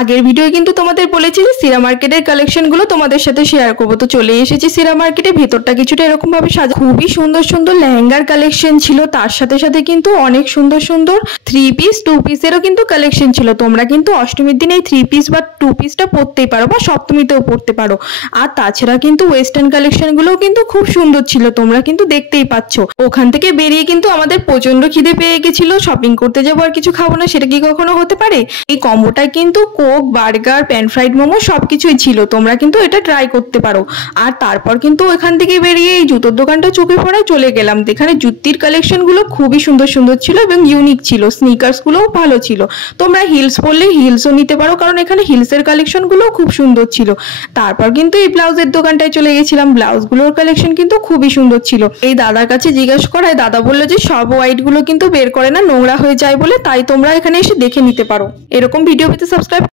আগের ভিডিওয়ে কিন্তু তোমাদের বলেছি যে সিরা মার্কেটের কালেকশন গুলো তোমাদের সাথে শেয়ার করবো। তো চলে এসেছি সিরা মার্কেটে। ভেতরটা কিছুটা এরকম ভাবে সাজা, খুবই সুন্দর সুন্দর লেহেঙ্গার কালেকশন ছিল। তার সাথে সাথে কিন্তু অনেক সুন্দর সুন্দর 3 পিস 2 পিসেরও কিন্তু কালেকশন ছিল। তোমরা কিন্তু অষ্টমীর দিন এই 3 পিস বা 2 পিসটা পরতেই পারো বা সপ্তমীতেও পরতে পারো। আর তাছাড়া কিন্তু ওয়েস্টার্ন কালেকশন গুলোও কিন্তু খুব সুন্দর ছিল, তোমরা কিন্তু দেখতেই পাচ্ছ। ওখান থেকে বেরিয়ে কিন্তু আমাদের প্রচন্ড খিদে পেয়ে গেছিল। শপিং করতে যাবো আর কিছু খাবো না, সেটা কি কখনো হতে পারে? এই কম্বোটায় কিন্তু Coke, burger, pan fried momo সবকিছুই ছিল। তোমরা কিন্তু এটা ট্রাই করতে পারো। আর তারপর কিন্তু এখান থেকে বেরিয়ে এই জুতোর দোকানটা চোখে পড়ায় চলে গেলাম। এখানে জুতির কালেকশন গুলো খুবই সুন্দর সুন্দর ছিল এবং ইউনিক ছিল। স্নিকার্স গুলোও ভালো ছিল। তোমরা হিলস পরলে হিলসও নিতে পারো, কারণ এখানে হিলসের কালেকশন গুলো খুব সুন্দর ছিল। তারপর কিন্তু এই ব্লাউজের দোকানটায় চলে গেছিলাম। ব্লাউজ গুলোর কালেকশন কিন্তু খুবই সুন্দর ছিল। এই দাদার কাছে জিজ্ঞাসা করায় দাদা বললো যে সব হোয়াইট গুলো কিন্তু বের করে না, নোংরা হয়ে যায় বলে, তাই তোমরা এখানে এসে দেখে নিতে পারো। এরকম ভিডিও পেতে সাবস্ক্রাইব